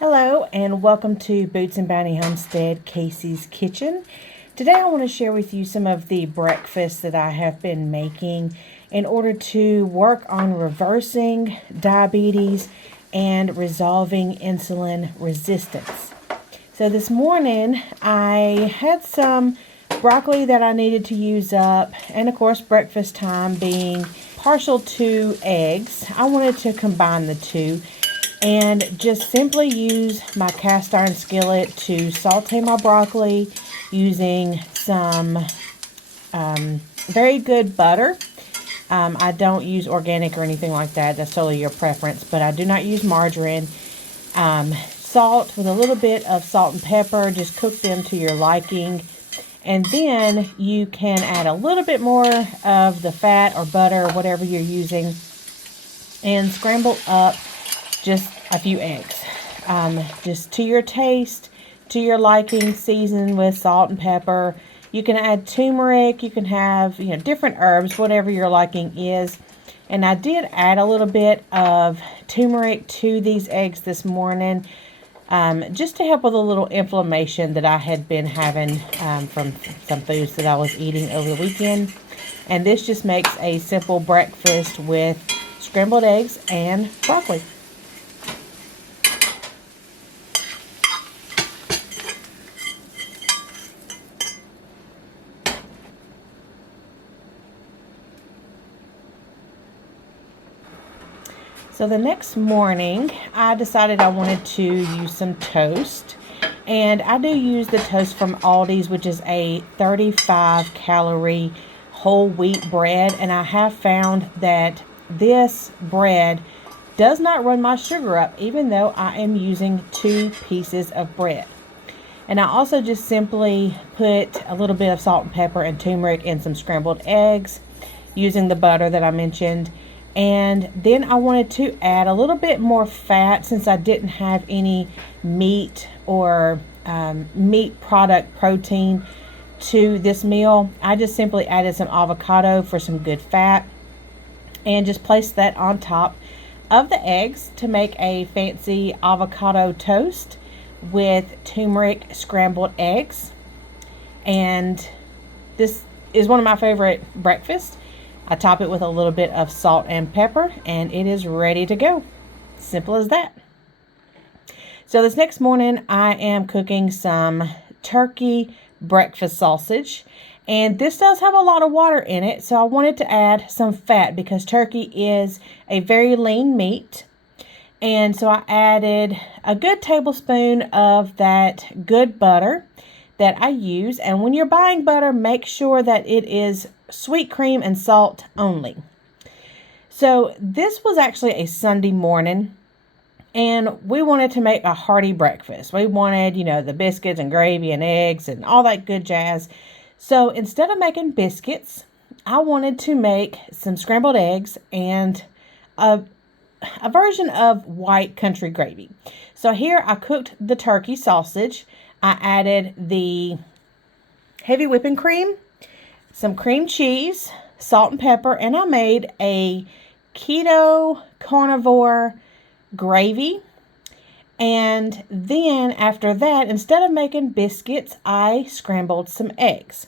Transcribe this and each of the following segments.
Hello and welcome to Boots and Bounty Homestead, Casey's Kitchen. Today I want to share with you some of the breakfasts that I have been making in order to work on reversing diabetes and resolving insulin resistance. So this morning I had some broccoli that I needed to use up, and of course breakfast time being partial to eggs, I wanted to combine the two and just simply use my cast iron skillet to saute my broccoli using some very good butter. I don't use organic or anything like that. That's totally your preference, but I do not use margarine. Salt with a little bit of salt and pepper. Just cook them to your liking. And then you can add a little bit more of the fat or butter, whatever you're using, and scramble up just a few eggs, just to your taste, to your liking, season with salt and pepper. You can add turmeric, you can have, different herbs, whatever your liking is. And I did add a little bit of turmeric to these eggs this morning, just to help with a little inflammation that I had been having from some foods that I was eating over the weekend. And this just makes a simple breakfast with scrambled eggs and broccoli. So the next morning, I decided I wanted to use some toast. And I do use the toast from Aldi's, which is a 35 calorie whole wheat bread. And I have found that this bread does not run my sugar up, even though I am using 2 pieces of bread. And I also just simply put a little bit of salt and pepper and turmeric in some scrambled eggs using the butter that I mentioned. And then I wanted to add a little bit more fat since I didn't have any meat or meat product protein to this meal. I just simply added some avocado for some good fat and just placed that on top of the eggs to make a fancy avocado toast with turmeric scrambled eggs. And this is one of my favorite breakfasts. I top it with a little bit of salt and pepper, and it is ready to go. Simple as that. So this next morning, I am cooking some turkey breakfast sausage. And this does have a lot of water in it, so I wanted to add some fat because turkey is a very lean meat. And so I added a good tablespoon of that good butter that I use. And when you're buying butter, make sure that it is sweet cream and salt only. So this was actually a Sunday morning, and we wanted to make a hearty breakfast. We wanted, the biscuits and gravy and eggs and all that good jazz. So instead of making biscuits, I wanted to make some scrambled eggs and a version of white country gravy. So here I cooked the turkey sausage. I added the heavy whipping cream, some cream cheese, salt and pepper, and I made a keto carnivore gravy. And then after that, instead of making biscuits, I scrambled some eggs.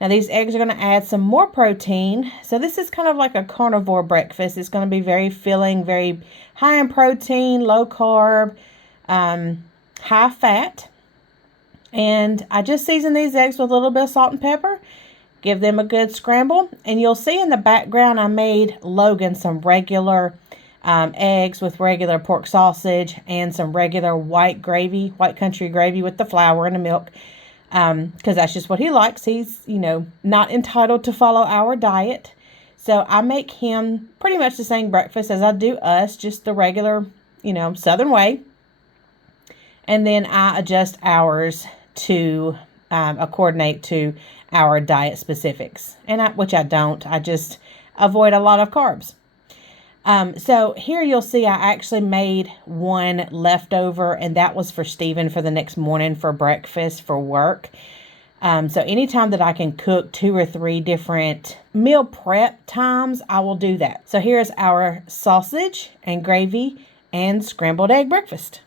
Now these eggs are going to add some more protein. So this is kind of like a carnivore breakfast. It's going to be very filling, very high in protein, low carb, high fat. And I just seasoned these eggs with a little bit of salt and pepper. Give them a good scramble. And you'll see in the background I made Logan some regular eggs with regular pork sausage and some regular white gravy, white country gravy with the flour and the milk. Because that's just what he likes. He's, not entitled to follow our diet. So I make him pretty much the same breakfast as I do us, just the regular, Southern way. And then I adjust ours to coordinate to our diet specifics, and which I don't. I just avoid a lot of carbs. So here you'll see I actually made one leftover, and that was for Stephen for the next morning for breakfast for work. So anytime that I can cook 2 or 3 different meal prep times, I will do that. So here's our sausage and gravy and scrambled egg breakfast.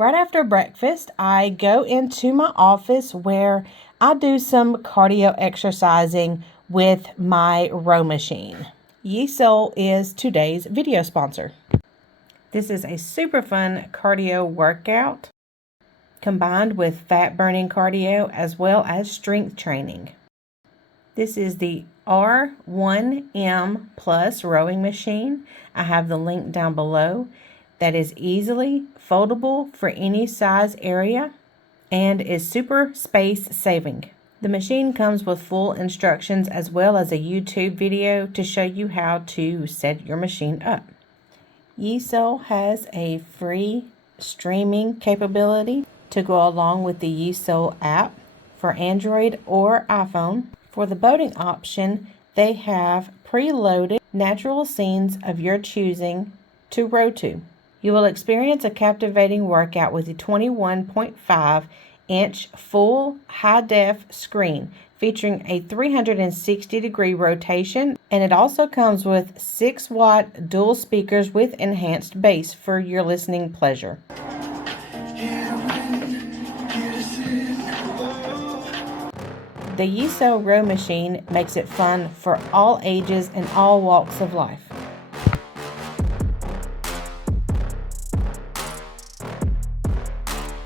Right after breakfast, I go into my office where I do some cardio exercising with my row machine. Yeso is today's video sponsor. This is a super fun cardio workout combined with fat burning cardio as well as strength training. This is the R1M Plus rowing machine. I have the link down below. That is easily foldable for any size area and is super space saving. The machine comes with full instructions as well as a YouTube video to show you how to set your machine up. Yeso has a free streaming capability to go along with the Yeso app for Android or iPhone. For the boating option, they have preloaded natural scenes of your choosing to row to. You will experience a captivating workout with a 21.5-inch full high-def screen featuring a 360-degree rotation, and it also comes with 6-watt dual speakers with enhanced bass for your listening pleasure. The Yeso row machine makes it fun for all ages and all walks of life.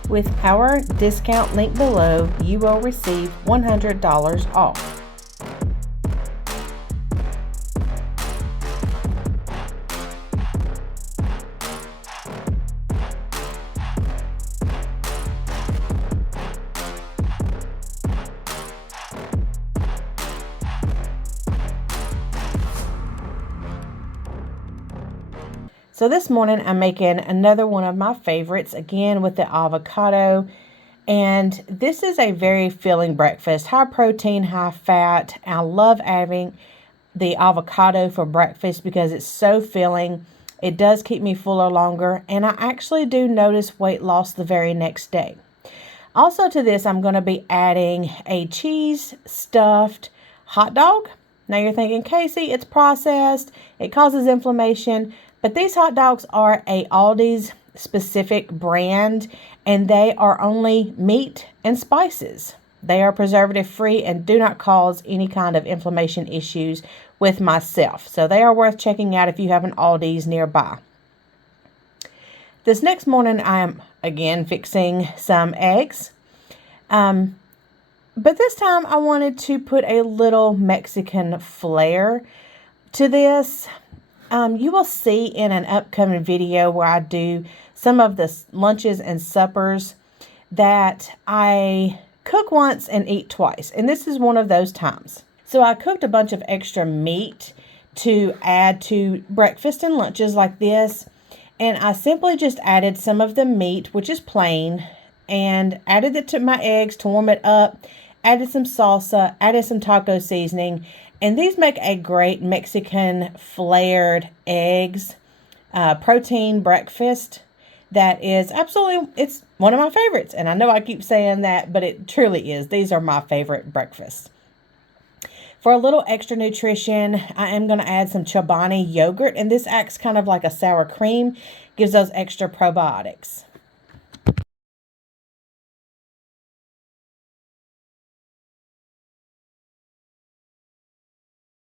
With our discount link below, you will receive $100 off. So this morning I'm making another one of my favorites, again with the avocado. And this is a very filling breakfast, high protein, high fat. I love having the avocado for breakfast because it's so filling. It does keep me fuller longer, and I actually do notice weight loss the very next day. Also to this, I'm going to be adding a cheese stuffed hot dog. Now you're thinking, Casey, it's processed, it causes inflammation. But these hot dogs are a Aldi's specific brand, and they are only meat and spices. They are preservative free and do not cause any kind of inflammation issues with myself. So they are worth checking out if you have an Aldi's nearby. This next morning I am again fixing some eggs. But this time I wanted to put a little Mexican flair to this. You will see in an upcoming video where I do some of the lunches and suppers that I cook once and eat twice. And this is one of those times. So I cooked a bunch of extra meat to add to breakfast and lunches like this. And I simply just added some of the meat, which is plain, and added it to my eggs to warm it up, added some salsa, added some taco seasoning. And these make a great Mexican flared eggs protein breakfast that is absolutely, it's one of my favorites. And I know I keep saying that, but it truly is. These are my favorite breakfasts. For a little extra nutrition, I am going to add some Chobani yogurt. And this acts kind of like a sour cream, gives those extra probiotics.